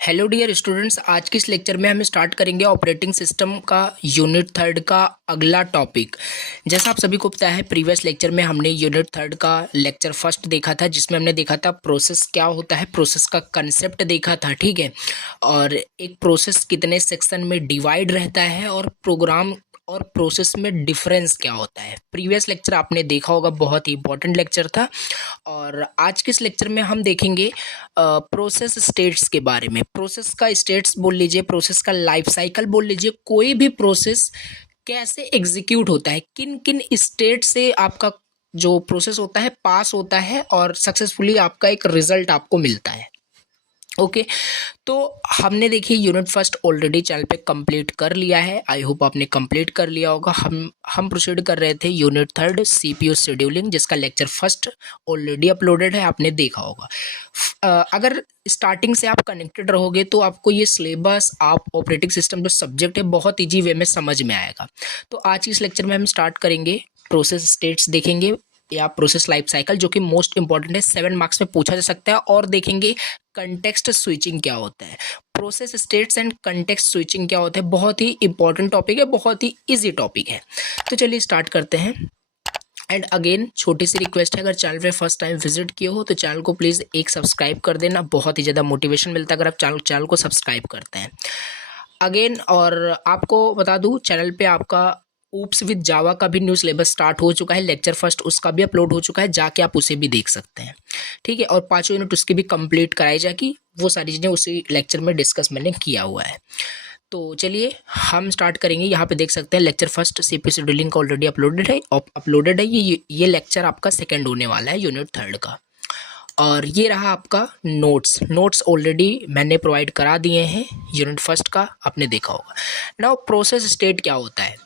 Hello dear students, आज के इस लेक्चर में हम स्टार्ट करेंगे ऑपरेटिंग सिस्टम का यूनिट थर्ड का अगला टॉपिक। जैसा आप सभी को पता है, प्रीवियस लेक्चर में हमने यूनिट थर्ड का लेक्चर फर्स्ट देखा था, जिसमें हमने देखा था प्रोसेस क्या होता है, प्रोसेस का कंसेप्ट देखा था, ठीक है। और एक प्रोसेस कितने सेक्शन में डिवाइड रहता है और प्रोग्राम और प्रोसेस में डिफरेंस क्या होता है। प्रीवियस लेक्चर आपने देखा होगा, बहुत ही इंपॉर्टेंट लेक्चर था। और आज के इस लेक्चर में हम देखेंगे प्रोसेस स्टेट्स के बारे में। प्रोसेस का स्टेट्स बोल लीजिए, प्रोसेस का लाइफ साइकिल बोल लीजिए, कोई भी प्रोसेस कैसे एग्जीक्यूट होता है, किन किन स्टेट से आपका जो प्रोसेस होता है पास होता है और सक्सेसफुली आपका एक रिजल्ट आपको मिलता है। ओके, तो हमने देखिए यूनिट फर्स्ट ऑलरेडी चैनल पे कंप्लीट कर लिया है। आई होप आपने कंप्लीट कर लिया होगा। हम प्रोसीड कर रहे थे यूनिट थर्ड सीपीयू शेड्यूलिंग, जिसका लेक्चर फर्स्ट ऑलरेडी अपलोडेड है, आपने देखा होगा। अगर स्टार्टिंग से आप कनेक्टेड रहोगे तो आपको ये सिलेबस, आप ऑपरेटिंग सिस्टम जो सब्जेक्ट है, बहुत ईजी वे में समझ में आएगा। तो आज इस लेक्चर में हम स्टार्ट करेंगे, प्रोसेस स्टेट्स देखेंगे या प्रोसेस लाइफ साइकिल, जो कि मोस्ट इंपॉर्टेंट है, 7 मार्क्स में पूछा जा सकता है। और देखेंगे कंटेक्स्ट स्विचिंग क्या होता है, process states and context switching क्या होता है। बहुत ही इंपॉर्टेंट टॉपिक है, बहुत ही इजी टॉपिक है। तो चलिए स्टार्ट करते हैं। एंड अगेन छोटी सी रिक्वेस्ट है, अगर चैनल पे फर्स्ट टाइम विजिट किए हो तो चैनल को प्लीज़ एक सब्सक्राइब कर देना, बहुत ही ज़्यादा मोटिवेशन मिलता है अगर आप चैनल को सब्सक्राइब करते हैं। अगेन और आपको बता दूं, चैनल पे आपका ऊप्स विद जावा का भी न्यू सिलेबस स्टार्ट हो चुका है, लेक्चर फर्स्ट उसका भी अपलोड हो चुका है, जाके आप उसे भी देख सकते हैं, ठीक है। और 5 यूनिट उसकी भी कंप्लीट कराई जाएगी, वो सारी चीज़ें उसी लेक्चर में डिस्कस मैंने किया हुआ है। तो चलिए हम स्टार्ट करेंगे। यहाँ पे देख सकते हैं लेक्चर फर्स्ट सीपीयू शेड्यूलिंग का ऑलरेडी अपलोडेड है। ये लेक्चर आपका सेकेंड होने वाला है यूनिट थर्ड का। और ये रहा आपका नोट्स ऑलरेडी मैंने प्रोवाइड करा दिए हैं यूनिट फर्स्ट का, आपने देखा होगा। नाउ प्रोसेस स्टेट क्या होता है,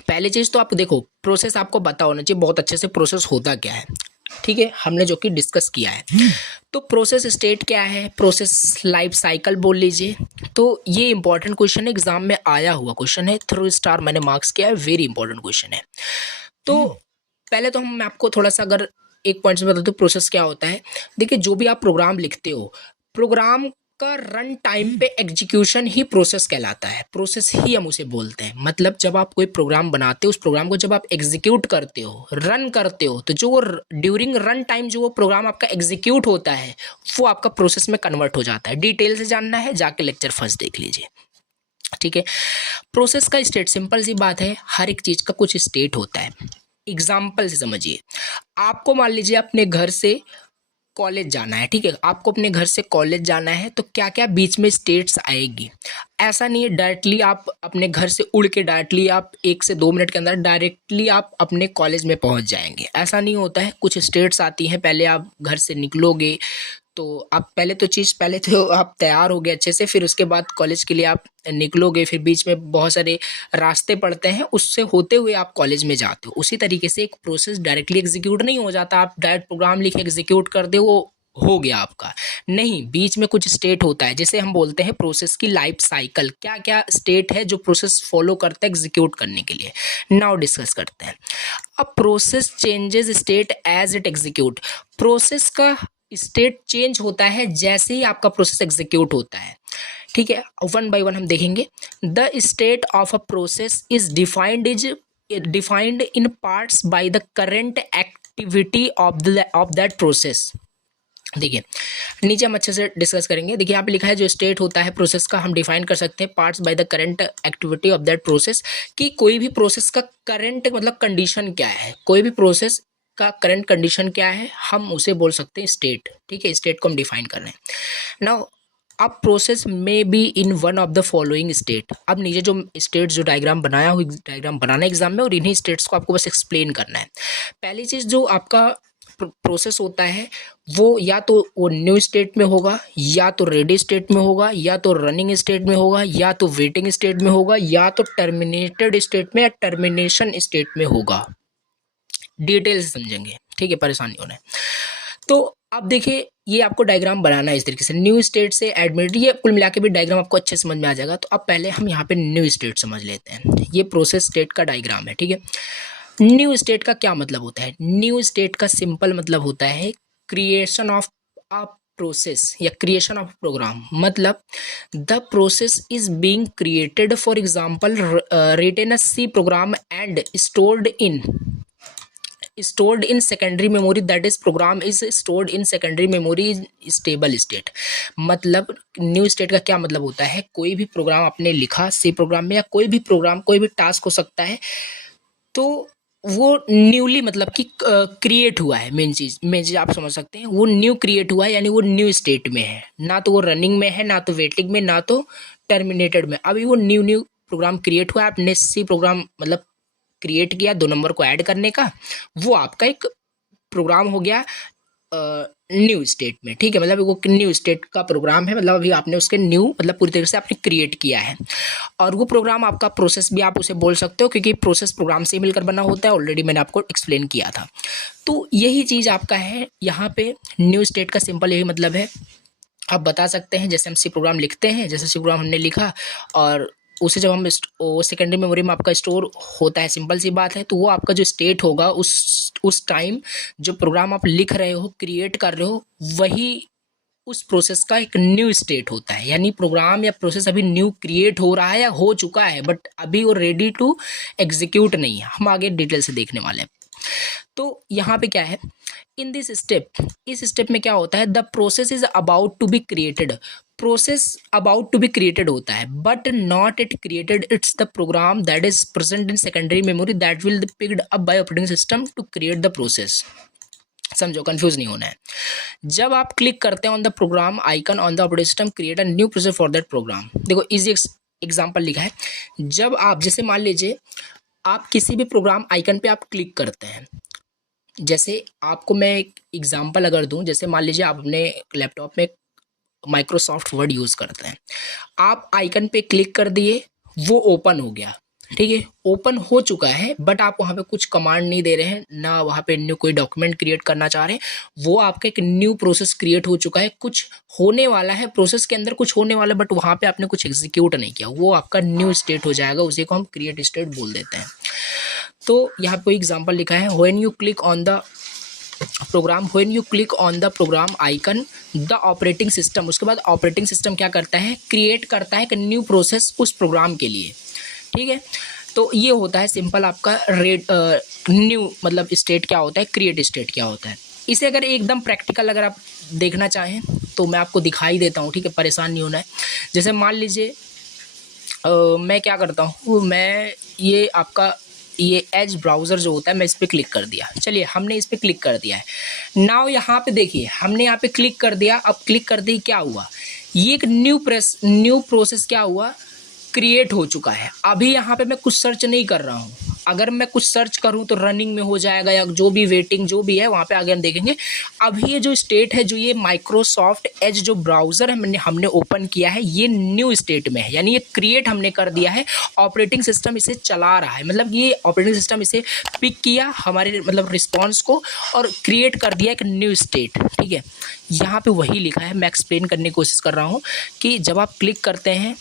पहली चीज़ तो आप देखो, प्रोसेस आपको पता होना चाहिए बहुत अच्छे से प्रोसेस होता क्या है, ठीक है, हमने जो कि डिस्कस किया है। तो प्रोसेस स्टेट क्या है, प्रोसेस लाइफ साइकिल बोल लीजिए। तो ये इंपॉर्टेंट क्वेश्चन है, एग्जाम में आया हुआ क्वेश्चन है, 3 स्टार मैंने मार्क्स किया है, वेरी इंपॉर्टेंट क्वेश्चन है। तो पहले तो मैं आपको थोड़ा सा अगर एक पॉइंट से बता दूं प्रोसेस क्या होता है। देखिए, जो भी आप प्रोग्राम लिखते हो, प्रोग्राम का रन टाइम पे एग्जीक्यूशन ही प्रोसेस कहलाता है, प्रोसेस ही हम उसे बोलते हैं। मतलब जब आप कोई प्रोग्राम बनाते हो, उस प्रोग्राम को जब आप एग्जीक्यूट करते हो, रन करते हो, तो जो वो ड्यूरिंग रन टाइम जो वो प्रोग्राम आपका एग्जीक्यूट होता है, वो आपका प्रोसेस में कन्वर्ट हो जाता है। डिटेल से जानना है जाके लेक्चर फर्स्ट देख लीजिए, ठीक है। प्रोसेस का स्टेट सिंपल सी बात है, हर एक चीज़ का कुछ स्टेट होता है। एग्जाम्पल से समझिए, आपको मान लीजिए अपने घर से कॉलेज जाना है, ठीक है, आपको अपने घर से कॉलेज जाना है, तो क्या क्या बीच में स्टेट्स आएगी। ऐसा नहीं है डायरेक्टली आप अपने घर से उड़ के डायरेक्टली आप 1 से 2 मिनट के अंदर डायरेक्टली आप अपने कॉलेज में पहुंच जाएंगे, ऐसा नहीं होता है। कुछ स्टेट्स आती हैं, पहले आप घर से निकलोगे तो आप पहले तो आप तैयार हो गए अच्छे से, फिर उसके बाद कॉलेज के लिए आप निकलोगे, फिर बीच में बहुत सारे रास्ते पड़ते हैं, उससे होते हुए आप कॉलेज में जाते हो। उसी तरीके से एक प्रोसेस डायरेक्टली एग्जीक्यूट नहीं हो जाता, आप डायरेक्ट प्रोग्राम लिखे एग्जीक्यूट कर दे वो हो गया आपका, नहीं, बीच में कुछ स्टेट होता है, जैसे हम बोलते हैं प्रोसेस की लाइफ साइकिल। क्या क्या स्टेट है जो प्रोसेस फॉलो करता है एग्जीक्यूट करने के लिए, नाउ डिस्कस करते हैं। अब process changes state as it execute, process का स्टेट चेंज होता है जैसे ही आपका प्रोसेस एग्जीक्यूट होता है, ठीक है। वन बाय वन हम देखेंगे। The state of a process is defined in parts by the current activity of that process. देखिए नीचे हम अच्छे से डिस्कस करेंगे। देखिए यहाँ पे लिखा है जो स्टेट होता है प्रोसेस का, हम डिफाइन कर सकते हैं parts by the current activity of that process, कि कोई भी प्रोसेस का करंट मतलब कंडीशन क्या है, कोई भी प्रोसेस का करंट कंडीशन क्या है, हम उसे बोल सकते हैं स्टेट, ठीक है। स्टेट को हम डिफाइन कर रहे हैं। नाउ अब प्रोसेस में be in one of the following state. अब नीचे जो स्टेट जो डायग्राम बनाया हुआ डायग्राम बनाना एग्जाम में, और इन्हीं स्टेट्स को आपको बस एक्सप्लेन करना है। पहली चीज़ जो आपका प्रोसेस होता है वो या तो वो न्यू स्टेट में होगा, या तो रेडी स्टेट में होगा, या तो रनिंग स्टेट में होगा, या तो वेटिंग स्टेट में होगा, या तो टर्मिनेटेड स्टेट में या टर्मिनेशन स्टेट में होगा। डिटेल से समझेंगे, ठीक है, परेशानी होना है। तो अब देखिए ये आपको डायग्राम बनाना है इस तरीके से, न्यू स्टेट से एडमिट, ये कुल मिला के भी डायग्राम आपको अच्छे समझ में आ जाएगा। तो अब पहले हम यहाँ पे न्यू स्टेट समझ लेते हैं। ये प्रोसेस स्टेट का डायग्राम है, ठीक है। न्यू स्टेट का क्या मतलब होता है, न्यू स्टेट का सिंपल मतलब होता है क्रिएशन ऑफ अ प्रोसेस या क्रिएशन ऑफ प्रोग्राम, मतलब the process is being created, for example written a C program and stored in secondary memory, that is program is stored in secondary memory stable state। मतलब new state का क्या मतलब होता है, कोई भी programme आपने लिखा सी प्रोग्राम में, या कोई भी प्रोग्राम कोई भी टास्क हो सकता है, तो वो न्यूली मतलब कि क्रिएट हुआ है। मेन चीज़ आप समझ सकते हैं, वो न्यू क्रिएट हुआ है, यानी वो न्यू स्टेट में है, ना तो वो रनिंग में है, ना तो वेटिंग में, ना तो टर्मिनेटेड में। अभी वो न्यू प्रोग्राम क्रिएट हुआ है, आपने सी प्रोग्राम मतलब क्रिएट किया 2 नंबर को ऐड करने का, वो आपका एक प्रोग्राम हो गया न्यू स्टेट में, ठीक है। मतलब वो न्यू स्टेट का प्रोग्राम है, मतलब अभी आपने उसके न्यू मतलब पूरी तरीके से आपने क्रिएट किया है। और वो प्रोग्राम आपका प्रोसेस भी आप उसे बोल सकते हो, क्योंकि प्रोसेस प्रोग्राम से मिलकर बना होता है, ऑलरेडी मैंने आपको एक्सप्लेन किया था। तो यही चीज़ आपका है यहाँ पे, न्यू स्टेट का सिंपल यही मतलब है। आप बता सकते हैं, जैसे हम सी प्रोग्राम लिखते हैं, जैसे सी प्रोग्राम हमने लिखा और उसे जब हम सेकेंडरी मेमोरी में आपका स्टोर होता है, सिंपल सी बात है, तो वो आपका जो स्टेट होगा उस टाइम जो प्रोग्राम आप लिख रहे हो, क्रिएट कर रहे हो, वही उस प्रोसेस का एक न्यू स्टेट होता है। यानी प्रोग्राम या प्रोसेस अभी न्यू क्रिएट हो रहा है या हो चुका है, बट अभी वो रेडी टू एग्जीक्यूट नहीं है। हम आगे डिटेल से देखने वाले हैं। तो यहाँ पे क्या है, इन दिस स्टेप, इस स्टेप में क्या होता है, the process is about to be created, process about to be created होता है, but not it created, it's the program that is present in secondary memory that will be picked up by operating system to create the process. समझो, confuse नहीं होना है। जब आप click करते हैं on the program icon on the operating system, create a new process for that program. देखो easy example लिखा है, जब आप जैसे मान लीजिए आप किसी भी प्रोग्राम आइकन पे आप क्लिक करते हैं, जैसे आपको मैं एक एग्जांपल अगर दूं, जैसे मान लीजिए आप अपने लैपटॉप में माइक्रोसॉफ्ट वर्ड यूज़ करते हैं, आप आइकन पे क्लिक कर दिए, वो ओपन हो गया, ठीक है, ओपन हो चुका है, बट आप वहाँ पे कुछ कमांड नहीं दे रहे हैं, ना वहाँ पे न्यू कोई डॉक्यूमेंट क्रिएट करना चाह रहे हैं, वो आपका एक न्यू प्रोसेस क्रिएट हो चुका है, कुछ होने वाला है प्रोसेस के अंदर, कुछ होने वाला है, बट वहाँ पे आपने कुछ एग्जीक्यूट नहीं किया, वो आपका न्यू स्टेट हो जाएगा, उसी को हम क्रिएट स्टेट बोल देते हैं। तो यहाँ पे एग्जाम्पल लिखा है, when you click on the program, when you click on the program icon the operating system, उसके बाद ऑपरेटिंग सिस्टम क्या करता है, क्रिएट करता है एक न्यू प्रोसेस उस प्रोग्राम के लिए, ठीक है। तो ये होता है सिंपल आपका न्यू मतलब स्टेट क्या होता है, क्रिएट स्टेट क्या होता है। इसे अगर एकदम प्रैक्टिकल अगर आप देखना चाहें तो मैं आपको दिखाई देता हूँ, ठीक है, परेशान नहीं होना है। जैसे मान लीजिए मैं क्या करता हूँ, मैं ये आपका ये एज ब्राउज़र जो होता है, मैं इस पर क्लिक कर दिया, चलिए हमने इस पर क्लिक कर दिया है। नाउ यहाँ पे देखिए, हमने यहाँ पे क्लिक कर दिया, अब क्लिक कर दी, क्या हुआ, ये एक न्यू प्रोसेस क्या हुआ, क्रिएट हो चुका है। अभी यहाँ पे मैं कुछ सर्च नहीं कर रहा हूँ, अगर मैं कुछ सर्च करूँ तो रनिंग में हो जाएगा, या जो भी वेटिंग जो भी है वहाँ पे आगे हम देखेंगे। अभी ये जो स्टेट है, जो ये माइक्रोसॉफ्ट एज जो ब्राउज़र है हमने ओपन किया है, ये न्यू स्टेट में है, यानी ये क्रिएट हमने कर दिया है, ऑपरेटिंग सिस्टम इसे चला रहा है, मतलब ये ऑपरेटिंग सिस्टम इसे पिक किया हमारे मतलब रिस्पॉन्स को और क्रिएट कर दिया एक न्यू स्टेट, ठीक है। यहाँ पे वही लिखा है, मैं एक्सप्लेन करने की कोशिश कर रहा हूँ कि जब आप क्लिक करते हैं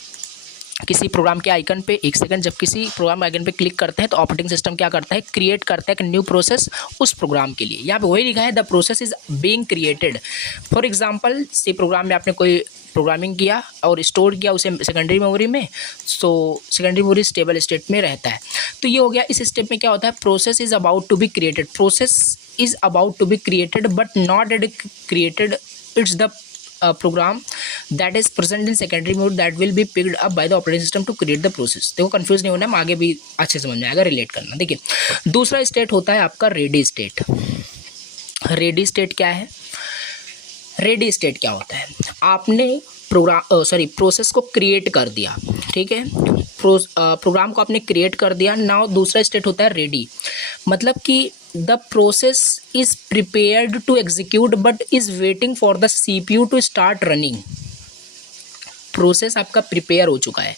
किसी प्रोग्राम के आइकन पे, एक सेकंड, जब किसी प्रोग्राम आइकन पे क्लिक करते हैं तो ऑपरेटिंग सिस्टम क्या करता है, क्रिएट करता है एक न्यू प्रोसेस उस प्रोग्राम के लिए। यहाँ पे वही लिखा है, the process is being created. For example C program में आपने कोई प्रोग्रामिंग किया और स्टोर किया उसे सेकेंडरी मेमोरी में, so secondary memory stable state में रहता है। तो ये हो गया, इस स्टेप में क्या होता है, process is about to be created, process is about to be created but not at created, it's the program that is present in secondary mode that will be picked up by the operating system to create the process। देखो confuse नहीं होना है, आगे भी अच्छे समझ में आएगा, रिलेट करना। देखिए दूसरा स्टेट होता है आपका रेडी स्टेट। रेडी स्टेट क्या है, रेडी स्टेट क्या होता है, आपने प्रोसेस को क्रिएट कर दिया, ठीक है, प्रोग्राम को आपने क्रिएट कर दिया। नाउ दूसरा स्टेट होता है रेडी, मतलब कि the process is prepared to execute but is waiting for the CPU to start running. Process आपका प्रिपेयर हो चुका है,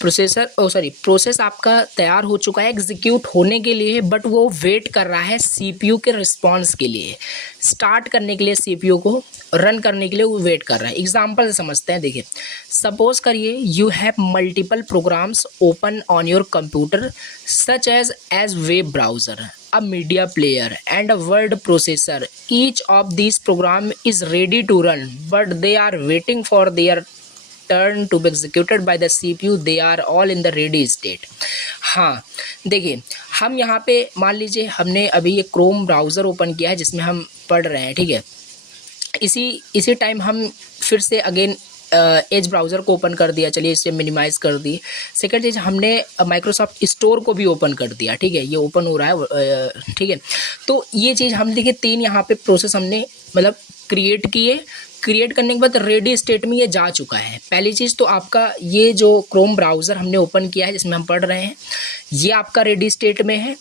प्रोसेस आपका तैयार हो चुका है एग्जीक्यूट होने के लिए, बट वो वेट कर रहा है CPU के रिस्पॉन्स के लिए, स्टार्ट करने के लिए, CPU को रन करने के लिए वो वेट कर रहा है। एग्जाम्पल से समझते हैं, देखिए सपोज करिए you have multiple programs open on your computer such as web browser a media player and a word processor. Each of these program is ready to run, but they are waiting for their turn to be executed by the CPU. They are all in the ready state. हाँ, देखिए हम यहाँ पे मान लीजिए हमने अभी ये क्रोम ब्राउज़र ओपन किया है जिसमें हम पढ़ रहे हैं, ठीक है। इसी टाइम हम फिर से अगेन एज ब्राउज़र को ओपन कर दिया, चलिए इसे मिनिमाइज़ कर दी। सेकंड चीज़, हमने माइक्रोसॉफ्ट स्टोर को भी ओपन कर दिया, ठीक है, ये ओपन हो रहा है, ठीक है। तो ये चीज़ हम देखिए 3 यहाँ पे प्रोसेस हमने मतलब क्रिएट किए। क्रिएट करने के बाद रेडी स्टेट में ये जा चुका है। पहली चीज़ तो आपका ये जो क्रोम ब्राउज़र हमने ओपन किया है जिसमें हम पढ़ रहे हैं, ये आपका रेडी स्टेट में है,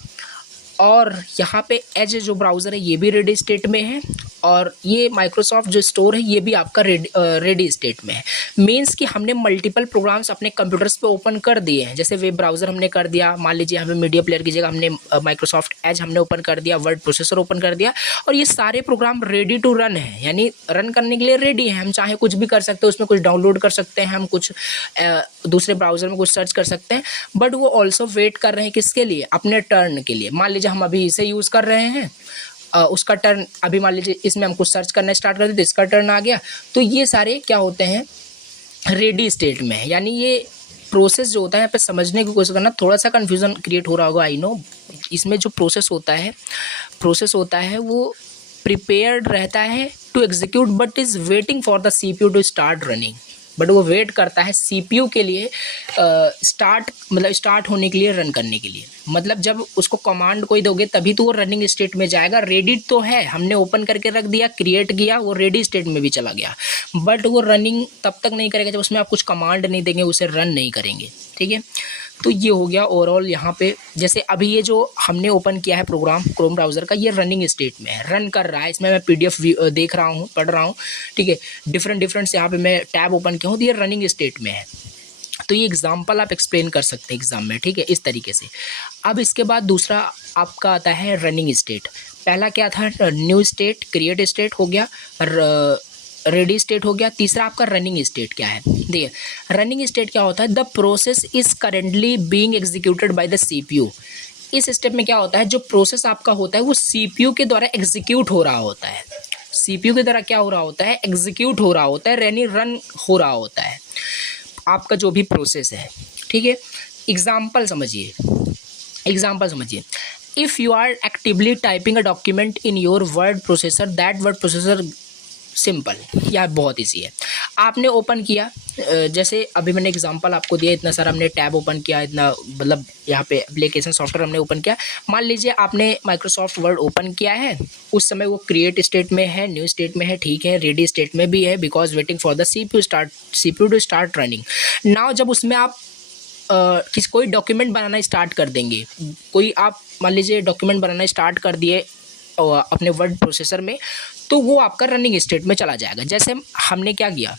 और यहाँ पे एज जो ब्राउज़र है ये भी रेडी स्टेट में है, और ये माइक्रोसॉफ्ट जो स्टोर है ये भी आपका रेडी स्टेट में है। मीन्स कि हमने मल्टीपल प्रोग्राम्स अपने कंप्यूटर्स पे ओपन कर दिए हैं। जैसे वेब ब्राउज़र हमने कर दिया, मान लीजिए हमें मीडिया प्लेयर की जगह हमने माइक्रोसॉफ्ट एज हमने ओपन कर दिया, वर्ड प्रोसेसर ओपन कर दिया, और ये सारे प्रोग्राम रेडी टू रन है, यानी रन करने के लिए रेडी है। हम चाहे कुछ भी कर सकते हैं, उसमें कुछ डाउनलोड कर सकते हैं, हम कुछ दूसरे ब्राउज़र में कुछ सर्च कर सकते हैं, बट वो ऑल्सो वेट कर रहे हैं किसके लिए? अपने टर्न के लिए। मान लीजिए हम अभी इसे यूज़ कर रहे हैं, उसका टर्न अभी मान लीजिए इसमें हम कुछ सर्च करना स्टार्ट कर दें तो इसका टर्न आ गया, तो ये सारे क्या होते हैं? रेडी स्टेट में है। यानी ये प्रोसेस जो होता है यहाँ पे समझने की कोशिश करना, थोड़ा सा कन्फ्यूज़न क्रिएट हो रहा होगा, आई नो। इसमें जो प्रोसेस होता है वो प्रिपेयर्ड रहता है to execute but is waiting for the CPU to start running. But वो वेट करता है CPU के लिए स्टार्ट होने के लिए, रन करने के लिए। मतलब जब उसको कमांड कोई दोगे तभी तो वो रनिंग स्टेट में जाएगा। रेडी तो है, हमने ओपन करके रख दिया, क्रिएट किया, वो रेडी स्टेट में भी चला गया, बट वो रनिंग तब तक नहीं करेगा जब उसमें आप कुछ कमांड नहीं देंगे, उसे रन नहीं करेंगे, ठीक है। तो ये हो गया ओवरऑल यहाँ पे। जैसे अभी ये जो हमने ओपन किया है प्रोग्राम क्रोम ब्राउज़र का, ये रनिंग स्टेट में है, रन कर रहा है। इसमें मैं PDF देख रहा हूँ, पढ़ रहा हूँ, ठीक है। डिफरेंट से यहाँ पे मैं टैब ओपन किया हूँ, तो ये रनिंग स्टेट में है। तो ये एग्जाम्पल आप एक्सप्लेन कर सकते हैं एग्जाम में, ठीक है, इस तरीके से। अब इसके बाद दूसरा आपका आता है रनिंग स्टेट। पहला क्या था? न्यू स्टेट, क्रिएट स्टेट हो गया, रेडी स्टेट हो गया। तीसरा आपका रनिंग स्टेट क्या है? देखिए रनिंग स्टेट क्या होता है? The process is currently being executed by the CPU। इस स्टेप में क्या होता है? जो प्रोसेस आपका होता है वो CPU के द्वारा एग्जीक्यूट हो रहा होता है। CPU के द्वारा क्या हो रहा होता है? एग्जीक्यूट हो रहा होता है, यानी रन हो रहा होता है आपका जो भी प्रोसेस है, ठीक है। एग्जाम्पल समझिए। If you are actively typing a document in your word processor, that word processor simple, या बहुत ईजी है। आपने ओपन किया, जैसे अभी मैंने एग्जांपल आपको दिया, इतना सारा हमने टैब ओपन किया, इतना मतलब यहाँ पे एप्लीकेशन सॉफ्टवेयर हमने ओपन किया। मान लीजिए आपने माइक्रोसॉफ्ट वर्ड ओपन किया है, उस समय वो क्रिएट स्टेट में है, न्यू स्टेट में है, ठीक है, रेडी स्टेट में भी है, because waiting for the CPU to start running. Now जब उसमें आप कोई डॉक्यूमेंट बनाना स्टार्ट कर देंगे, कोई आप मान लीजिए डॉक्यूमेंट बनाना स्टार्ट कर दिए अपने वर्ड प्रोसेसर में, तो वो आपका रनिंग स्टेट में चला जाएगा। जैसे हमने क्या किया,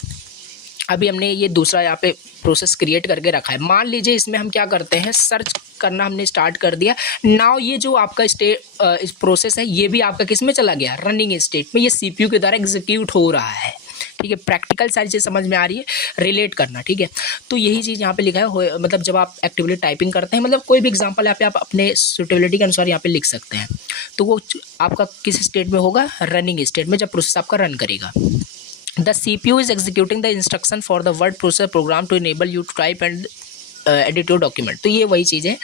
अभी हमने ये दूसरा यहाँ पे प्रोसेस क्रिएट करके रखा है। मान लीजिए इसमें हम क्या करते हैं, सर्च करना हमने स्टार्ट कर दिया। नाउ ये जो आपका इस प्रोसेस है ये भी आपका किस में चला गया? रनिंग स्टेट में। ये CPU के द्वारा एग्जीक्यूट हो रहा है, ठीक है। प्रैक्टिकल सारी चीज़ समझ में आ रही है, रिलेट करना, ठीक है। तो यही चीज़ यहाँ पे लिखा है, मतलब जब आप एक्टिवली टाइपिंग करते हैं, मतलब कोई भी एग्जांपल यहाँ पे आप अपने सुटेबिलिटी के अनुसार यहाँ पे लिख सकते हैं। तो वो आपका किस स्टेट में होगा? रनिंग स्टेट में, जब प्रोसेस आपका रन करेगा। The CPU is executing the instruction for the word processor program to enable you to type and edit your document. तो ये वही चीज़ है।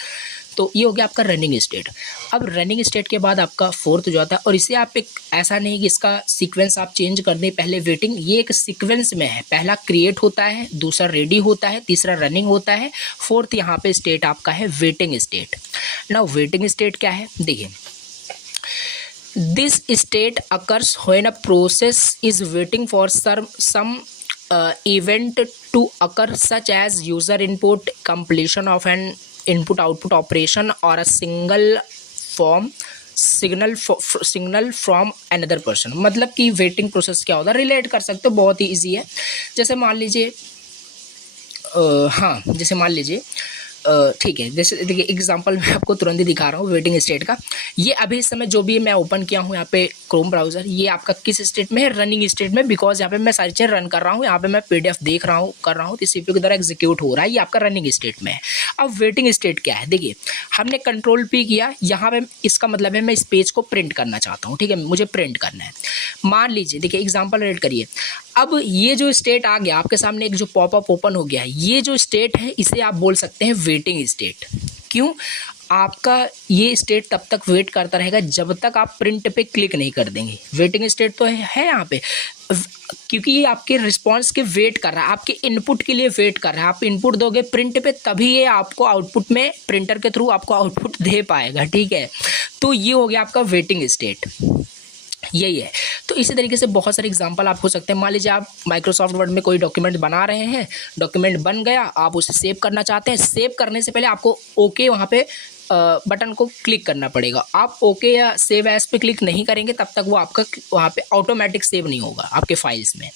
तो ये हो गया आपका रनिंग स्टेट। अब रनिंग स्टेट के बाद आपका फोर्थ जो आता है, और इसे आप एक ऐसा नहीं कि इसका सीक्वेंस आप चेंज कर दें, पहले वेटिंग, ये एक सीक्वेंस में है। पहला क्रिएट होता है, दूसरा रेडी होता है, तीसरा रनिंग होता है, फोर्थ यहाँ पे स्टेट आपका है waiting state. Now waiting state क्या है? देखिए, this state occurs when a process is waiting for some event to occur such as user input, completion of an input output operation or a signal from another person। मतलब कि waiting process क्या होता है, relate कर सकते हो, बहुत ही easy है। जैसे मान लीजिए जैसे मान लीजिए ठीक है, जैसे देखिए एग्जांपल मैं आपको तुरंत ही दिखा रहा हूँ वेटिंग स्टेट का। ये अभी इस समय जो भी मैं ओपन किया हूँ यहाँ पे क्रोम ब्राउज़र, ये आपका किस स्टेट में है? रनिंग स्टेट में, बिकॉज यहाँ पे मैं सारी चीज़ें रन कर रहा हूँ, यहाँ पे मैं पीडीएफ देख रहा हूँ, कर रहा हूँ, तो सीपीयू की द्वारा एग्जीक्यूट हो रहा है, ये आपका रनिंग स्टेट में है। अब वेटिंग स्टेट क्या है? देखिए हमने कंट्रोल पी किया, यहाँ पे इसका मतलब है मैं इस पेज को प्रिंट करना चाहता हूँ, ठीक है, मुझे प्रिंट करना है। मान लीजिए, देखिए एग्जाम्पल रेड करिए, अब ये जो स्टेट आ गया आपके सामने, एक जो पॉपअप ओपन हो गया है, ये जो स्टेट है इसे आप बोल सकते हैं वेटिंग स्टेट। क्यों? आपका ये स्टेट तब तक वेट करता रहेगा जब तक आप प्रिंट पे क्लिक नहीं कर देंगे। वेटिंग स्टेट तो है यहाँ पे, क्योंकि ये आपके रिस्पांस के वेट कर रहा है, आपके इनपुट के लिए वेट कर रहा है। आप इनपुट दोगे प्रिंट पे, तभी ये आपको आउटपुट में प्रिंटर के थ्रू आपको आउटपुट दे पाएगा, ठीक है। तो ये हो गया आपका वेटिंग स्टेट, यही है। तो इसी तरीके से बहुत सारे एग्जांपल आप हो सकते हैं। मान लीजिए आप माइक्रोसॉफ्ट वर्ड में कोई डॉक्यूमेंट बना रहे हैं, डॉक्यूमेंट बन गया, आप उसे सेव करना चाहते हैं। सेव करने से पहले आपको ओके वहाँ पे बटन को क्लिक करना पड़ेगा। आप ओके या सेव एज पे क्लिक नहीं करेंगे तब तक वो आपका वहाँ पे ऑटोमेटिक सेव नहीं होगा आपके फाइल्स में।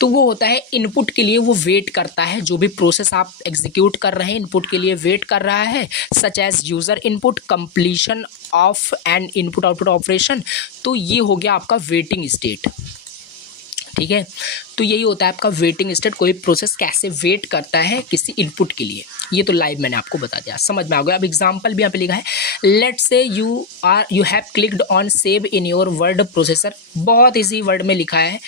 तो वो होता है इनपुट के लिए, वो वेट करता है, जो भी प्रोसेस आप एग्जीक्यूट कर रहे हैं इनपुट के लिए वेट कर रहा है, such as user input, completion of an input output operation. तो ये हो गया आपका वेटिंग स्टेट, ठीक है। तो यही होता है आपका वेटिंग स्टेट, कोई प्रोसेस कैसे वेट करता है किसी इनपुट के लिए। ये तो लाइव मैंने आपको बता दिया, समझ में आ गया। अब एग्जांपल भी यहाँ पे लिखा है, let's say you have clicked on save in your word processor. बहुत इजी वर्ड में लिखा है,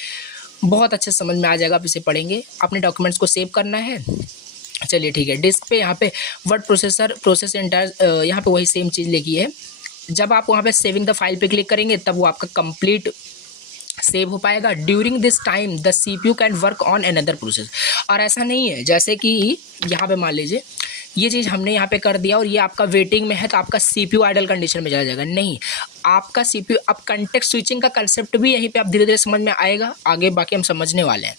बहुत अच्छे समझ में आ जाएगा, आप इसे पढ़ेंगे। अपने डॉक्यूमेंट्स को सेव करना है, चलिए ठीक है। डिस्क पे यहाँ पे वर्ड प्रोसेसर प्रोसेस एंटायर, यहाँ पे वही सेम चीज़ लिखी है। जब आप वहाँ पे सेविंग द फाइल पे क्लिक करेंगे तब वो आपका कंप्लीट सेव हो पाएगा। During this time the CPU can work on another process. और ऐसा नहीं है जैसे कि यहाँ पे मान लीजिए ये चीज़ हमने यहाँ पे कर दिया और ये आपका वेटिंग में है तो आपका सीपीयू आइडल कंडीशन में चला जाएगा, नहीं। आपका सीपीयू, अब कंटेक्स्ट स्विचिंग का कंसेप्ट भी यहीं पे आप धीरे धीरे समझ में आएगा, आगे बाकी हम समझने वाले हैं।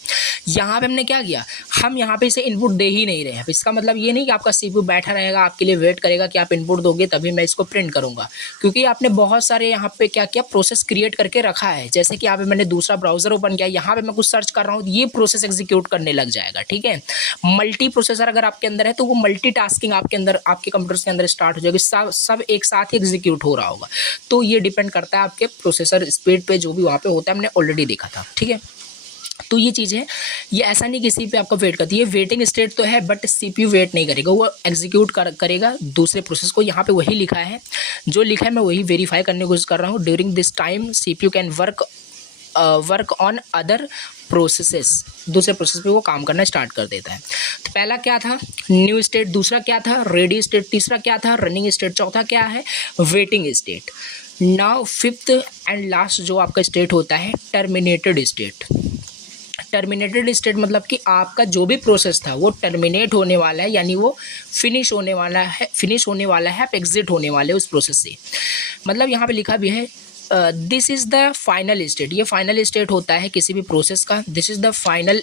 यहाँ पे हमने क्या किया, हम यहाँ पे इसे इनपुट दे ही नहीं रहे हैं। इसका मतलब ये नहीं कि आपका सीपीयू बैठा रहेगा आपके लिए वेट करेगा कि आप इनपुट दोगे तभी मैं इसको प्रिंट करूँगा, क्योंकि आपने बहुत सारे यहाँ पे क्या किया, प्रोसेस क्रिएट करके रखा है। जैसे कि यहाँ पे मैंने दूसरा ब्राउजर ओपन किया, यहाँ पे मैं कुछ सर्च कर रहा हूँ, ये प्रोसेस एग्जीक्यूट करने लग जाएगा, ठीक है। मल्टी प्रोसेसर अगर आपके अंदर है तो वो मल्टी टास्किंग आपके अंदर, आपके कंप्यूटर के अंदर स्टार्ट हो जाएगी, सब एक साथ ही एग्जीक्यूट हो रहा होगा। तो ये डिपेंड करता है आपके प्रोसेसर स्पीड पे, जो भी वहाँ पे होता है हमने ऑलरेडी देखा था, ठीक है। तो ये चीज़ है, ये ऐसा नहीं किसी पे आपका वेट करती है। वेटिंग स्टेट तो है बट सीपीयू वेट नहीं करेगा, वो एग्जीक्यूट करेगा दूसरे प्रोसेस को। यहाँ पे वही लिखा है, जो लिखा है मैं वही वेरीफाई करने की कोशिश कर रहा हूँ। During this time CPU can work on other processes, दूसरे प्रोसेस पे वो काम करना स्टार्ट कर देता है। तो पहला क्या था, न्यू स्टेट, दूसरा क्या था, रेडी स्टेट, तीसरा क्या था, रनिंग स्टेट, चौथा क्या है, waiting state. Now fifth and last जो आपका स्टेट होता है, टर्मिनेटेड स्टेट। टर्मिनेटेड स्टेट मतलब कि आपका जो भी प्रोसेस था वो टर्मिनेट होने वाला है, यानी वो फिनिश होने वाला है, आप एग्जिट होने वाले उस प्रोसेस से। मतलब यहाँ पे लिखा भी है this is the final state, ये फाइनल स्टेट होता है किसी भी प्रोसेस का। This is the final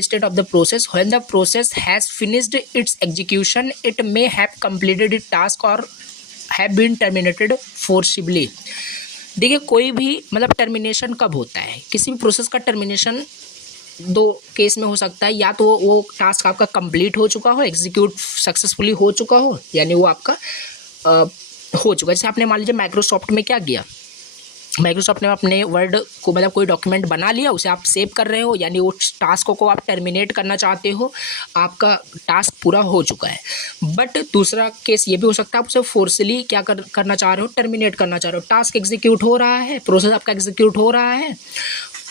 state of the process. When the process has finished it's execution it may have completed it task और हैव बीन टर्मिनेटेड फोर्सिबली। देखिए कोई भी मतलब टर्मिनेशन कब होता है, किसी भी प्रोसेस का टर्मिनेशन दो केस में हो सकता है, या तो वो टास्क आपका कंप्लीट हो चुका हो, एग्जीक्यूट सक्सेसफुली हो चुका हो, यानी वो आपका हो चुका है। जैसे आपने मान लीजिए माइक्रोसॉफ्ट में क्या किया, माइक्रोसॉफ्ट ने अपने वर्ड को मतलब कोई डॉक्यूमेंट बना लिया, उसे आप सेव कर रहे हो, यानी वो टास्क को आप टर्मिनेट करना चाहते हो, आपका टास्क पूरा हो चुका है। बट दूसरा केस ये भी हो सकता है, आप उसे फोर्सली क्या करना चाह रहे हो, टर्मिनेट करना चाह रहे हो। टास्क एग्जीक्यूट हो रहा है, प्रोसेस आपका एग्जीक्यूट हो रहा है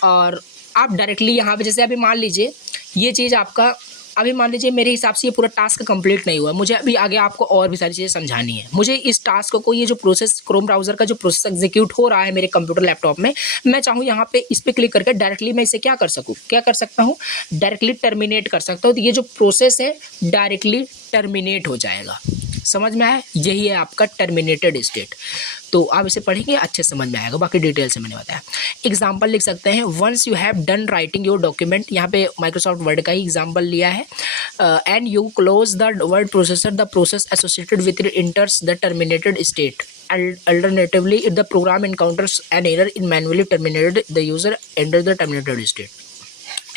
और आप डायरेक्टली यहाँ पे, जैसे अभी मान लीजिए ये चीज़ आपका, अभी मान लीजिए मेरे हिसाब से ये पूरा टास्क कंप्लीट नहीं हुआ, मुझे अभी आगे आपको और भी सारी चीज़ें समझानी है। मुझे इस टास्क को, ये जो प्रोसेस क्रोम ब्राउज़र का जो प्रोसेस एग्जीक्यूट हो रहा है मेरे कंप्यूटर लैपटॉप में, मैं चाहूँ यहाँ पे इस पर क्लिक करके डायरेक्टली मैं इसे क्या कर सकता हूँ, डायरेक्टली टर्मिनेट कर सकता हूँ। तो ये जो प्रोसेस है डायरेक्टली टर्मिनेट हो जाएगा, समझ में आया, यही है आपका टर्मिनेटेड स्टेट। तो आप इसे पढ़ेंगे अच्छे समझ में आएगा, बाकी डिटेल से मैंने बताया। एग्जाम्पल लिख सकते हैं, once you have done writing your document, यहाँ पे माइक्रोसॉफ्ट वर्ड का ही एग्जाम्पल लिया है। And you close the word processor, the process associated with it enters the terminated state. Alternatively if the program encounters an error in manually terminated the user enter the terminated state.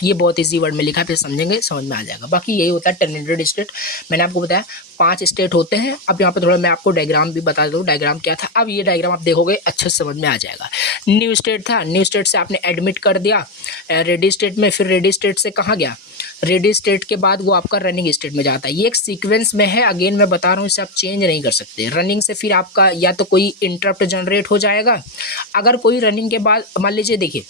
ये बहुत easy word में लिखा है, फिर समझेंगे समझ में आ जाएगा। बाकी यही होता है टर्मिनेटेड स्टेट। मैंने आपको बताया 5 स्टेट होते हैं। अब यहाँ पे थोड़ा मैं आपको डायग्राम भी बता दूँ, डायग्राम क्या था। अब ये डायग्राम आप देखोगे अच्छे से समझ में आ जाएगा। न्यू स्टेट था, न्यू स्टेट से आपने एडमिट कर दिया रेडी स्टेट में, फिर रेडी स्टेट से कहाँ गया, रेडी स्टेट के बाद वो आपका रनिंग स्टेट में जाता है। ये एक सीक्वेंस में है, अगेन मैं बता रहा हूँ, इसे आप चेंज नहीं कर सकते। रनिंग से फिर आपका या तो कोई इंटरप्ट जनरेट हो जाएगा, अगर कोई रनिंग के बाद मान लीजिए देखिए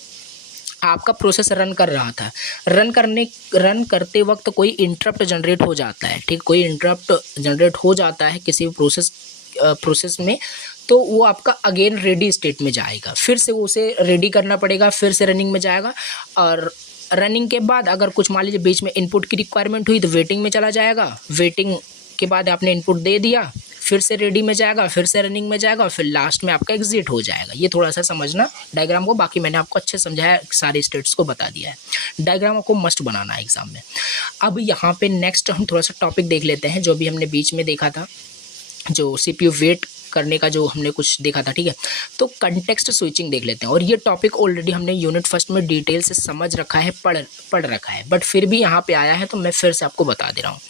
आपका प्रोसेस रन कर रहा था, रन करते वक्त कोई इंटरप्ट जनरेट हो जाता है, ठीक, कोई इंटरप्ट जनरेट हो जाता है किसी भी प्रोसेस में, तो वो आपका अगेन रेडी स्टेट में जाएगा, फिर से वो उसे रेडी करना पड़ेगा, फिर से रनिंग में जाएगा। और रनिंग के बाद अगर कुछ मान लीजिए बीच में इनपुट की रिक्वायरमेंट हुई तो वेटिंग में चला जाएगा, वेटिंग के बाद आपने इनपुट दे दिया, फिर से रेडी में जाएगा, फिर से रनिंग में जाएगा, फिर लास्ट में आपका एग्जिट हो जाएगा। ये थोड़ा सा समझना डायग्राम को, बाकी मैंने आपको अच्छे समझाया, सारे स्टेट्स को बता दिया है। डायग्राम आपको मस्ट बनाना है एग्जाम में। अब यहाँ पे नेक्स्ट हम थोड़ा सा टॉपिक देख लेते हैं, जो भी हमने बीच में देखा था, जो सीपीयू वेट करने का जो हमने कुछ देखा था, ठीक है। तो कंटेक्स्ट स्विचिंग देख लेते हैं, और ये टॉपिक ऑलरेडी हमने यूनिट फर्स्ट में डिटेल से समझ रखा है, पढ़ रखा है, बट फिर भी यहाँ पे आया है तो मैं फिर से आपको बता दे रहा हूँ।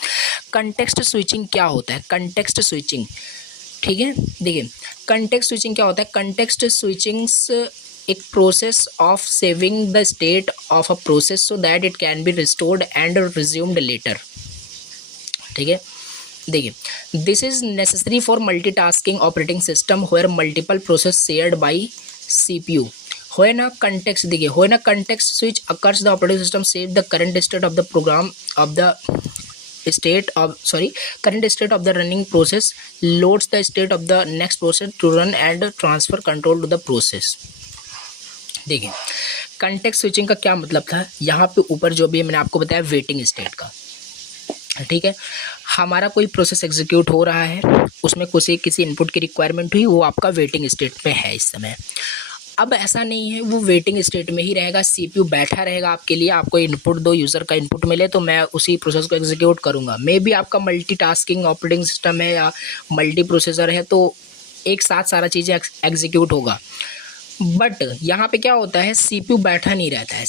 कंटेक्स्ट स्विचिंग क्या होता है, कंटेक्स्ट स्विचिंग, ठीक है। देखिए कंटेक्स्ट स्विचिंग क्या होता है। कंटेक्स्ट स्विचिंग्स एक process of saving the state of a process so that it can be restored and resumed later, ठीक है। देखिए this is necessary for multitasking operating system where multiple process shared by CPU. When a context, देखिए when a context switch occurs, the operating system save the current state of the program of the current state of the running process, loads the state of the next process to run and transfer control to the process। देखिए context switching का क्या मतलब था, यहाँ पे ऊपर जो भी मैंने आपको बताया वेटिंग स्टेट का, ठीक है। हमारा कोई प्रोसेस एग्जीक्यूट हो रहा है, उसमें किसी इनपुट की रिक्वायरमेंट हुई, वो आपका वेटिंग स्टेट में है इस समय। अब ऐसा नहीं है वो वेटिंग स्टेट में ही रहेगा, सीपीयू बैठा रहेगा आपके लिए, आपको इनपुट दो, यूज़र का इनपुट मिले तो मैं उसी प्रोसेस को एग्जीक्यूट करूँगा। मे बी आपका मल्टीटास्किंग ऑपरेटिंग सिस्टम है या मल्टी प्रोसेसर है, तो एक साथ सारा चीज़ें एग्जीक्यूट होगा। बट यहाँ पे क्या होता है, सीपीयू बैठा नहीं रहता है।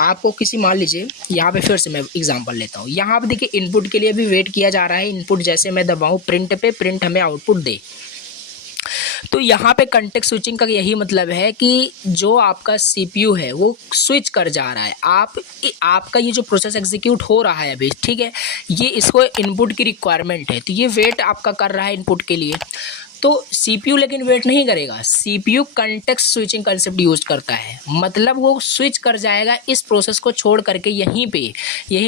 आपको किसी, मान लीजिए यहाँ पे फिर से मैं एग्जांपल लेता हूँ, यहाँ पे देखिए इनपुट के लिए भी वेट किया जा रहा है। इनपुट जैसे मैं दबाऊँ प्रिंट पे, प्रिंट हमें आउटपुट दे। तो यहाँ पे कंटेक्स्ट स्विचिंग का यही मतलब है कि जो आपका सीपीयू है वो स्विच कर जा रहा है। आपका ये जो प्रोसेस एग्जीक्यूट हो रहा है अभी, ठीक है, ये इसको इनपुट की रिक्वायरमेंट है, तो ये वेट आपका कर रहा है इनपुट के लिए। तो सीपीयू लेकिन वेट नहीं करेगा, CPU context switching concept use करता है, मतलब वो स्विच कर जाएगा इस प्रोसेस को छोड़ करके, यहीं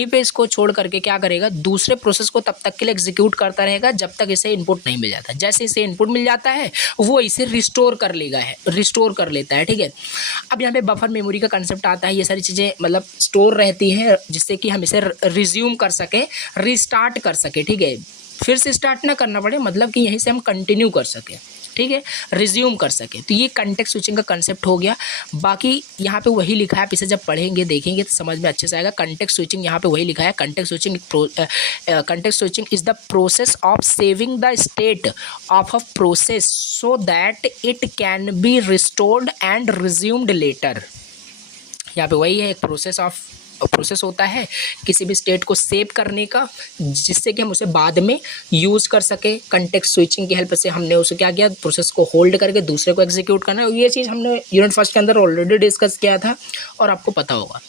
पे इसको छोड़ करके क्या करेगा, दूसरे प्रोसेस को तब तक के लिए एग्जीक्यूट करता रहेगा जब तक इसे इनपुट नहीं मिल जाता। जैसे इसे इनपुट मिल जाता है वो इसे रिस्टोर कर लेता है, ठीक है। अब यहाँ पे बफर मेमोरी का कंसेप्ट आता है, ये सारी चीज़ें मतलब स्टोर रहती हैं जिससे कि हम इसे रिज्यूम कर सकें, रिस्टार्ट कर सकें, ठीक है, फिर से स्टार्ट ना करना पड़े, मतलब कि यहीं से हम कंटिन्यू कर सकें, ठीक है, रिज्यूम कर सकें। तो ये कंटेक्स्ट स्विचिंग का कंसेप्ट हो गया। बाकी यहाँ पे वही लिखा है, आप इसे जब पढ़ेंगे देखेंगे तो समझ में अच्छे से आएगा। कंटेक्स्ट स्विचिंग यहाँ पे वही लिखा है, context switching is the process of saving the state of a process so that it can be restored and resumed later. यहाँ पे वही है, एक प्रोसेस होता है किसी भी स्टेट को सेव करने का, जिससे कि हम उसे बाद में यूज़ कर सके। कंटेक्स्ट स्विचिंग की हेल्प से हमने उसे क्या किया, प्रोसेस को होल्ड करके दूसरे को एग्जीक्यूट करना। ये चीज़ हमने यूनिट फर्स्ट के अंदर ऑलरेडी डिस्कस किया था और आपको पता होगा।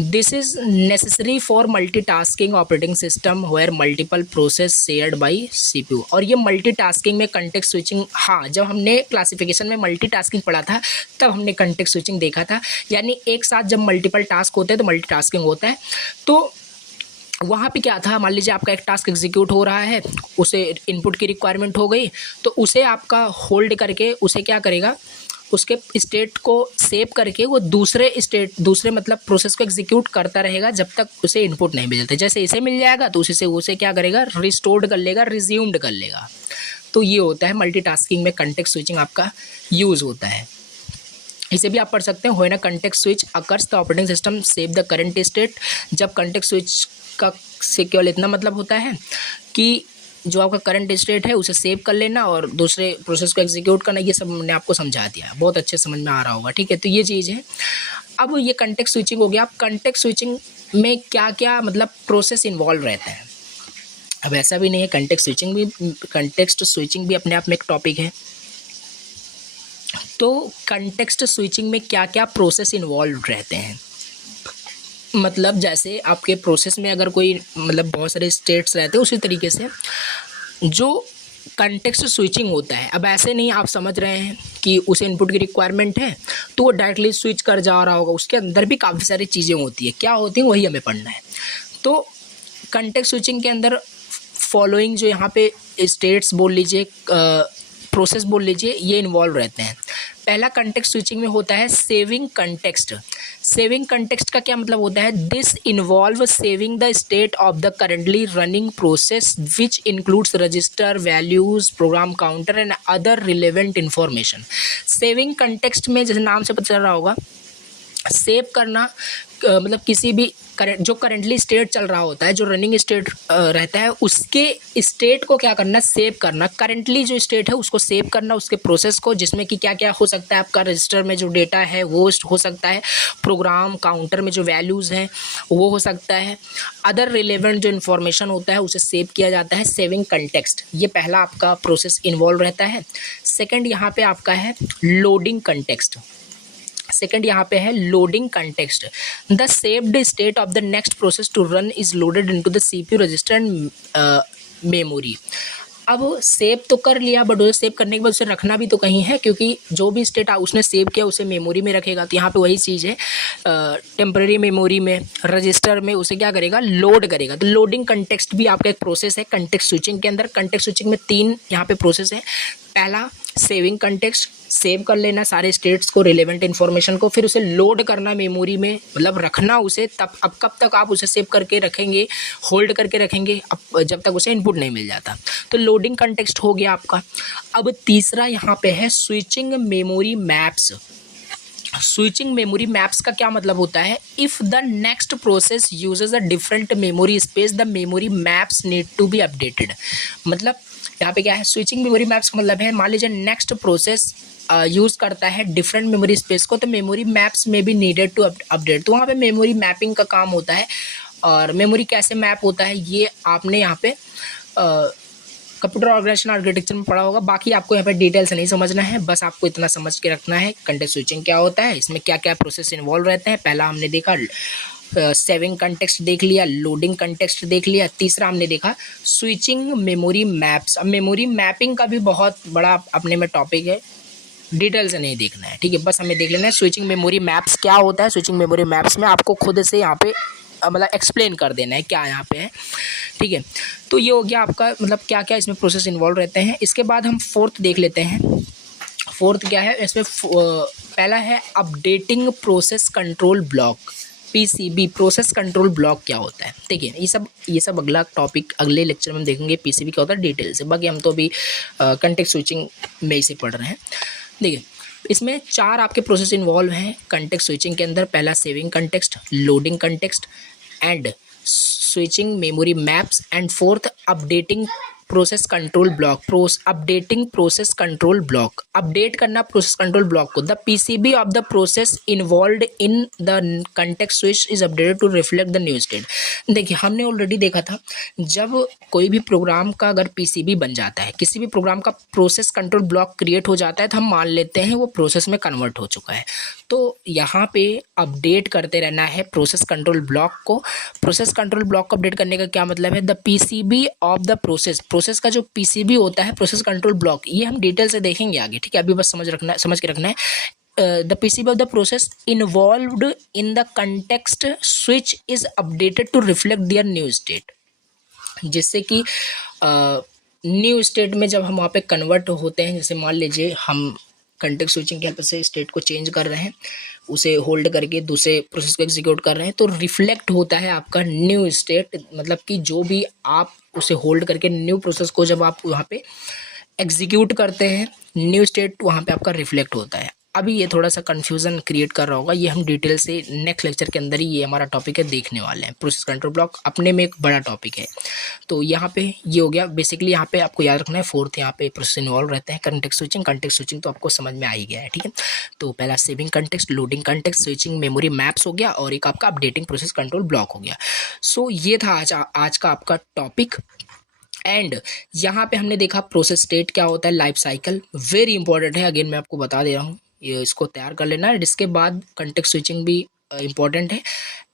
This is necessary for multitasking operating system where multiple process shared by CPU. और ये मल्टीटास्किंग में कंटेक्स्ट स्विचिंग, हाँ, जब हमने क्लासिफिकेशन में मल्टीटास्किंग पढ़ा था तब हमने कंटेक्स्ट स्विचिंग देखा था, यानी एक साथ जब मल्टीपल टास्क होते हैं तो मल्टीटास्किंग होता है। तो वहाँ पे क्या था, मान लीजिए आपका एक टास्क एग्जीक्यूट हो रहा है, उसे इनपुट की रिक्वायरमेंट हो गई, तो उसे आपका होल्ड करके उसे क्या करेगा, उसके स्टेट को सेव करके वो दूसरे मतलब प्रोसेस को एग्जीक्यूट करता रहेगा जब तक उसे इनपुट नहीं मिल जाता। जैसे इसे मिल जाएगा तो उसे क्या करेगा, रिस्टोर्ड कर लेगा, रिज्यूम्ड कर लेगा। तो ये होता है मल्टीटास्किंग में कंटेक्स्ट स्विचिंग आपका यूज़ होता है। इसे भी आप पढ़ सकते हैं, when a context switch occurs the operating system save the current state. जब कंटेक्स्ट स्विच का से केवल इतना मतलब होता है कि जो आपका करंट स्टेट है उसे सेव कर लेना और दूसरे प्रोसेस को एग्जीक्यूट करना। ये सब मैंने आपको समझा दिया, बहुत अच्छे समझ में आ रहा होगा, ठीक है। तो ये चीज़ है। अब ये कंटेक्स्ट स्विचिंग हो गया। अब कंटेक्स्ट स्विचिंग में क्या क्या मतलब प्रोसेस इन्वॉल्व रहते हैं। अब ऐसा भी नहीं है, कंटेक्स्ट स्विचिंग भी अपने आप में एक टॉपिक है। तो कंटेक्स्ट स्विचिंग में क्या क्या प्रोसेस इन्वॉल्व रहते हैं, मतलब जैसे आपके प्रोसेस में अगर कोई मतलब बहुत सारे स्टेट्स रहते हैं, उसी तरीके से जो कंटेक्स्ट स्विचिंग होता है। अब ऐसे नहीं आप समझ रहे हैं कि उसे इनपुट की रिक्वायरमेंट है तो वो डायरेक्टली स्विच कर जा रहा होगा, उसके अंदर भी काफ़ी सारी चीज़ें होती है। क्या होती हैं वही हमें पढ़ना है। तो कंटेक्स्ट स्विचिंग के अंदर फॉलोइंग जो यहाँ पे स्टेट्स बोल लीजिए, प्रोसेस बोल लीजिए, ये इन्वॉल्व रहते हैं। पहला कंटेक्स्ट स्विचिंग में होता है सेविंग कंटेक्स्ट। सेविंग कंटेक्स्ट का क्या मतलब होता है, this involve saving the state of the currently running process which includes register, values, program counter and other relevant information. Saving context में जैसे नाम से पता चल रहा होगा, सेव करना मतलब किसी भी जो करंटली स्टेट चल रहा होता है, जो रनिंग स्टेट रहता है, उसके स्टेट को क्या करना, सेव करना। करंटली जो स्टेट है उसको सेव करना, उसके प्रोसेस को, जिसमें कि क्या क्या हो सकता है, आपका रजिस्टर में जो डेटा है वो हो सकता है, प्रोग्राम काउंटर में जो वैल्यूज़ हैं वो हो सकता है, अदर रिलेवेंट जो इन्फॉर्मेशन होता है उसे सेव किया जाता है। सेविंग कंटेक्स्ट, ये पहला आपका प्रोसेस इन्वॉल्व रहता है। सेकेंड यहाँ पे आपका है लोडिंग कंटेक्स्ट। सेकेंड यहाँ पे है loading context. The saved state of the next process to run is loaded into the CPU register and memory. अब सेव तो कर लिया, बट उसे सेव करने के बाद उसे रखना भी तो कहीं है, क्योंकि जो भी स्टेट उसने सेव किया उसे मेमोरी में रखेगा। तो यहाँ पे वही चीज़ है, टेम्पररी मेमोरी में, रजिस्टर में उसे क्या करेगा, लोड करेगा। तो लोडिंग कंटेक्स्ट भी आपका एक प्रोसेस है कंटेक्स्ट स्विचिंग के अंदर। कंटेक्स्ट स्विचिंग में 3 यहाँ पे प्रोसेस है। पहला सेविंग कंटेक्स्ट, सेव कर लेना सारे स्टेट्स को, रिलेवेंट इन्फॉर्मेशन को, फिर उसे लोड करना मेमोरी में, मतलब रखना उसे। तब अब कब तक आप उसे सेव करके रखेंगे, होल्ड करके रखेंगे, अब जब तक उसे इनपुट नहीं मिल जाता। तो लोडिंग कंटेक्स्ट हो गया आपका। अब तीसरा यहाँ पे है switching memory maps. Switching memory maps का क्या मतलब होता है, if the next process uses a different memory space the memory maps need to be updated. मतलब यहाँ पे क्या है, स्विचिंग मेमोरी मैप्स का मतलब है, मान लीजिए नेक्स्ट प्रोसेस यूज़ करता है डिफरेंट मेमोरी स्पेस को, तो मेमोरी मैप्स में भी नीडेड टू अपडेट। तो वहाँ पे मेमोरी मैपिंग का काम होता है। और मेमोरी कैसे मैप होता है ये आपने यहाँ पे कंप्यूटर ऑर्गेनाइजेशन आर्किटेक्चर में पढ़ा होगा। बाकी आपको यहाँ पे डिटेल से नहीं समझना है, बस आपको इतना समझ के रखना है कंटेक्स्ट स्विचिंग क्या होता है, इसमें क्या क्या प्रोसेस इन्वॉल्व रहते हैं। पहला हमने देखा सेविंग कंटेक्स्ट देख लिया, लोडिंग कंटेक्स्ट देख लिया, तीसरा हमने देखा स्विचिंग मेमोरी मैप्स। अब मेमोरी मैपिंग का भी बहुत बड़ा अपने में टॉपिक है, डिटेल से नहीं देखना है, ठीक है, बस हमें देख लेना है स्विचिंग मेमोरी मैप्स क्या होता है। स्विचिंग मेमोरी मैप्स में आपको खुद से यहाँ पे मतलब एक्सप्लेन कर देना है क्या यहाँ पे है, ठीक है। तो ये हो गया आपका मतलब क्या क्या इसमें प्रोसेस इन्वॉल्व रहते हैं। इसके बाद हम फोर्थ देख लेते हैं। फोर्थ क्या है इसमें, पहला है updating process control block, PCB. Process control block क्या होता है, देखिए ये सब अगला टॉपिक अगले लेक्चर में हम देखेंगे पीसीबी क्या होता है डिटेल से। बाकी हम तो अभी कंटेक्स्ट स्विचिंग में इसे पढ़ रहे हैं। देखिए इसमें 4 आपके प्रोसेस इन्वॉल्व हैं कंटेक्स्ट स्विचिंग के अंदर। पहला saving context, loading context and switching memory maps, and fourth updating process control block. Updating process control block, update करना प्रोसेस कंट्रोल ब्लॉक को। The PCB of the process involved in the context switch is updated to reflect the new state. देखिए हमने already देखा था, जब कोई भी programme का अगर पीसीबी बन जाता है, किसी भी प्रोग्राम का प्रोसेस कंट्रोल ब्लॉक क्रिएट हो जाता है, तो हम मान लेते हैं वो प्रोसेस में कन्वर्ट हो चुका है। तो यहाँ पे अपडेट करते रहना है प्रोसेस कंट्रोल ब्लॉक को। प्रोसेस कंट्रोल ब्लॉक को अपडेट करने का क्या मतलब है, the PCB of the process का जो पीसीबी होता है प्रोसेस कंट्रोल ब्लॉक, ये हम डिटेल से देखेंगे आगे, ठीक है। अभी बस समझ के रखना है। The PCB of the process involved in the context switch is updated to reflect their new state, जिससे कि न्यू स्टेट में जब हम वहाँ पे कन्वर्ट होते हैं, जैसे मान लीजिए हम कंटेक्स्ट स्विचिंग के हेल्प से स्टेट को चेंज कर रहे हैं, उसे होल्ड करके दूसरे प्रोसेस को एग्जीक्यूट कर रहे हैं, तो रिफ्लेक्ट होता है आपका न्यू स्टेट। मतलब कि जो भी आप उसे होल्ड करके न्यू प्रोसेस को जब आप वहाँ पे एग्जीक्यूट करते हैं, न्यू स्टेट वहाँ पे आपका रिफ्लेक्ट होता है। अभी ये थोड़ा सा कन्फ्यूज़न क्रिएट कर रहा होगा, ये हम डिटेल से नेक्स्ट लेक्चर के अंदर ही ये हमारा टॉपिक है देखने वाले हैं। प्रोसेस कंट्रोल ब्लॉक अपने में एक बड़ा टॉपिक है। तो यहाँ पे ये हो गया बेसिकली, यहाँ पे आपको याद रखना है फोर्थ यहाँ पे प्रोसेस इन्वॉल्व रहते हैं। कंटेक्स्ट स्विचिंग तो आपको समझ में आ ही गया है, ठीक है। तो पहला saving context, loading context, switching memory maps हो गया, और एक आपका अपडेटिंग प्रोसेस कंट्रोल ब्लॉक हो गया। सो ये था आज का आपका टॉपिक। एंड यहाँ पे हमने देखा प्रोसेस स्टेट क्या होता है, लाइफ साइकिल वेरी इंपॉर्टेंट है, अगेन मैं आपको बता दे रहा हूँ, ये इसको तैयार कर लेना है। इसके बाद कंटेक्स्ट स्विचिंग भी इंपॉर्टेंट है,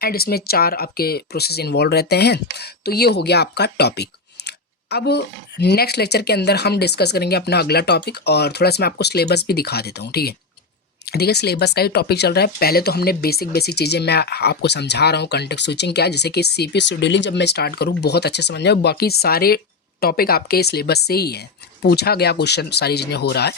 एंड इसमें 4 आपके प्रोसेस इन्वॉल्व रहते हैं। तो ये हो गया आपका टॉपिक। अब नेक्स्ट लेक्चर के अंदर हम डिस्कस करेंगे अपना अगला टॉपिक, और थोड़ा सा मैं आपको सिलेबस भी दिखा देता हूँ, ठीक है। देखिए सिलेबस का ही टॉपिक चल रहा है। पहले तो हमने बेसिक चीज़ें मैं आपको समझा रहा हूँ, कंटेक्स्ट स्विचिंग क्या है, जैसे कि सीपीयू शेड्यूलिंग जब मैं स्टार्ट करूँ बहुत अच्छे समझ जाओ, बाकी सारे टॉपिक आपके सिलेबस से ही है, पूछा गया क्वेश्चन सारी चीज़ें हो रहा है।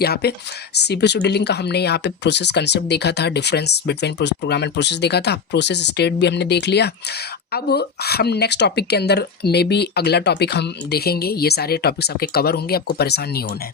यहाँ पे सीपीयू शेड्यूलिंग का हमने यहाँ पे प्रोसेस कंसेप्ट देखा था, difference between program and process देखा था, प्रोसेस स्टेट भी हमने देख लिया। अब हम नेक्स्ट टॉपिक के अंदर मे बी अगला टॉपिक हम देखेंगे, ये सारे टॉपिक्स आपके कवर होंगे, आपको परेशान नहीं होना है।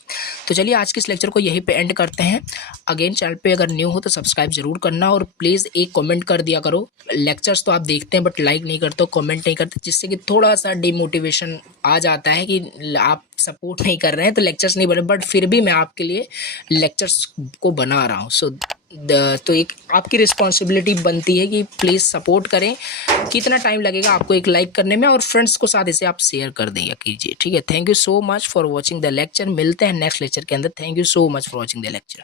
तो चलिए आज के इस लेक्चर को यहीं पे एंड करते हैं। अगेन चैनल पे अगर न्यू हो तो सब्सक्राइब जरूर करना, और प्लीज़ एक कमेंट कर दिया करो। लेक्चर्स तो आप देखते हैं बट लाइक नहीं करते, कमेंट नहीं करते, जिससे कि थोड़ा सा डिमोटिवेशन आ जाता है कि आप सपोर्ट नहीं कर रहे हैं तो लेक्चर्स नहीं बने, बट फिर भी मैं आपके लिए लेक्चर्स को बना रहा हूँ। तो एक आपकी रिस्पॉन्सिबिलिटी बनती है कि प्लीज़ सपोर्ट करें। कितना टाइम लगेगा आपको एक लाइक करने में, और फ्रेंड्स को साथ इसे आप शेयर कर दें कीजिए, ठीक है। Thank you so much for watching the lecture. मिलते हैं नेक्स्ट लेक्चर के अंदर। Thank you so much for watching the lecture.